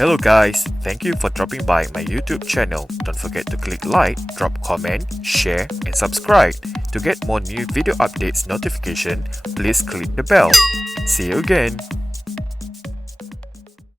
Hello guys, thank you for dropping by my YouTube channel. Don't forget to click like, drop comment, share and subscribe. To get more new video updates notification, please click the bell. See you again.